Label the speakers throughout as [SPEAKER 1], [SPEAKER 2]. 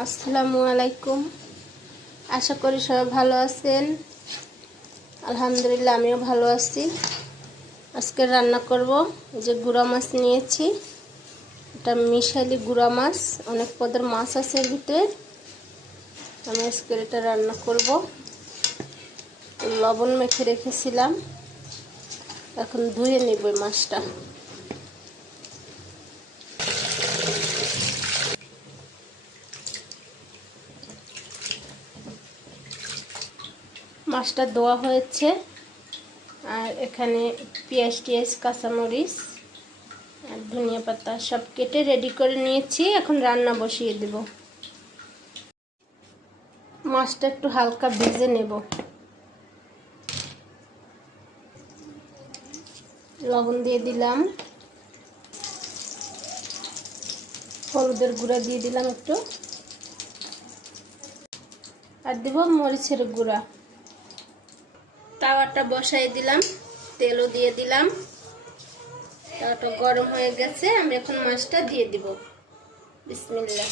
[SPEAKER 1] আসসালামু আলাইকুম। আশা করি সবাই ভালো আছেন। আলহামদুলিল্লাহ, আমিও ভালো আছি। আজকে রান্না করব যে গুঁড়া মাছ নিয়েছি। এটা মিশালি গুঁড়া মাছ, অনেক পদের মাছ আছে এর ভিতরে। আমি আজকে এটা রান্না করব। লবণ মেখে রেখেছিলাম। এখন ধুয়ে নেব মাছটা। মাছটা ধোয়া হয়েছে। আর এখানে পেঁয়াজ টিয়াজ, কাঁচামরিচ আর ধনিয়া পাতা সব কেটে রেডি করে নিয়েছি। এখন রান্না বসিয়ে দেব। মাছটা একটু হালকা ভেজে নেব। লবণ দিয়ে দিলাম। হলুদের গুঁড়া দিয়ে দিলাম একটু। আর দেব মরিচের গুঁড়া। তাওয়াটা বসাই দিলাম, তেলও দিয়ে দিলাম। তাওয়াটা গরম হয়ে গেছে আমি এখন মাছটা দিয়ে দিব। বিসমিল্লা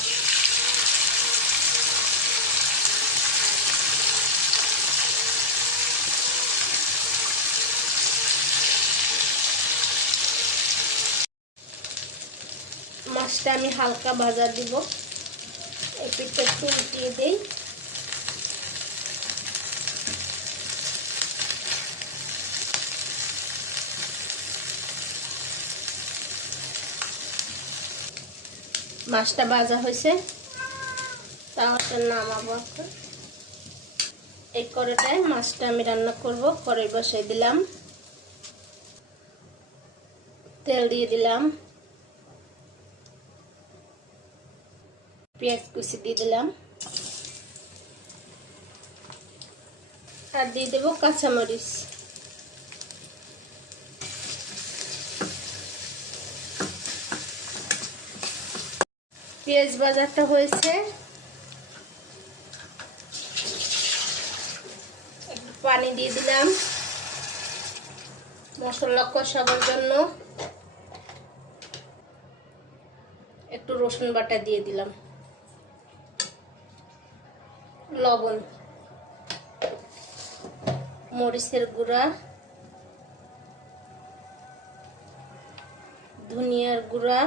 [SPEAKER 1] মাছটা আমি হালকা ভাজা দিব। এই পিঠটা একটু দিই। মাছটা ভাজা হয়েছে। তাওয়াটা নামাবো এই কড়াটায় মাছটা আমি রান্না করব। কড়াই বসাই দিলাম। তেল দিয়ে দিলাম। পেঁয়াজ কুচি দিয়ে দিলাম। আর দিয়ে দেবো কাঁচামরিচ। পেঁয়াজ বাজারটা হয়েছে। একটু পানি দিয়ে দিলাম। মশলা কষাবার জন্য। একটু রসুন বাটা দিয়ে দিলাম। লবণ। মরিচের গুঁড়া। ধনিয়ার গুঁড়া।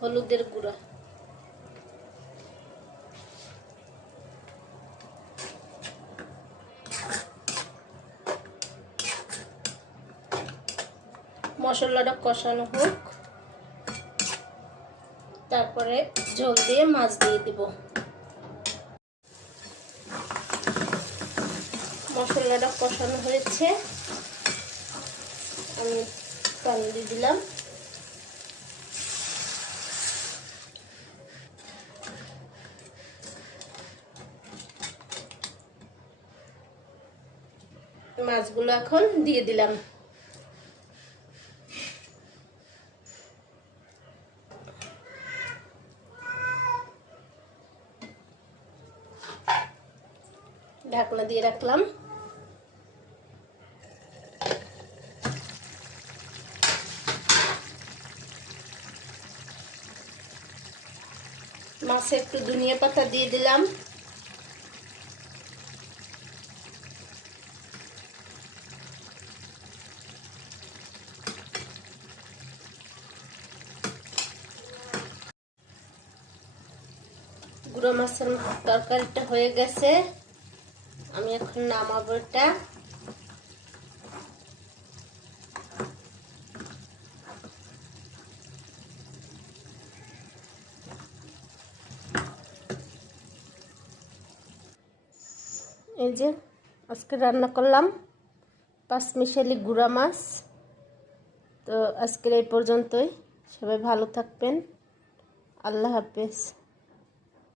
[SPEAKER 1] হলুদের গুঁড়া। মশলাটা কষানো হোক। তারপরে ঝোল দিয়ে মাছ দিয়ে দিব। মশলাটা কষানো হয়েছে। আমি পানি দিয়ে দিলাম। মাছগুলো এখন দিয়ে দিলাম। ঢাকনা দিয়ে রাখলাম। মাছে একটু ধনিয়া পাতা দিয়ে দিলাম। গুঁড়ো মাছের তরকারিটা হয়ে গেছে। আমি এখন নামাবো এটা। এই যে আজকে রান্না করলাম পাঁচ মিশালি গুঁড়া মাছ। তো আজকের এই পর্যন্তই। সবাই ভালো থাকবেন। আল্লাহ হাফেজ।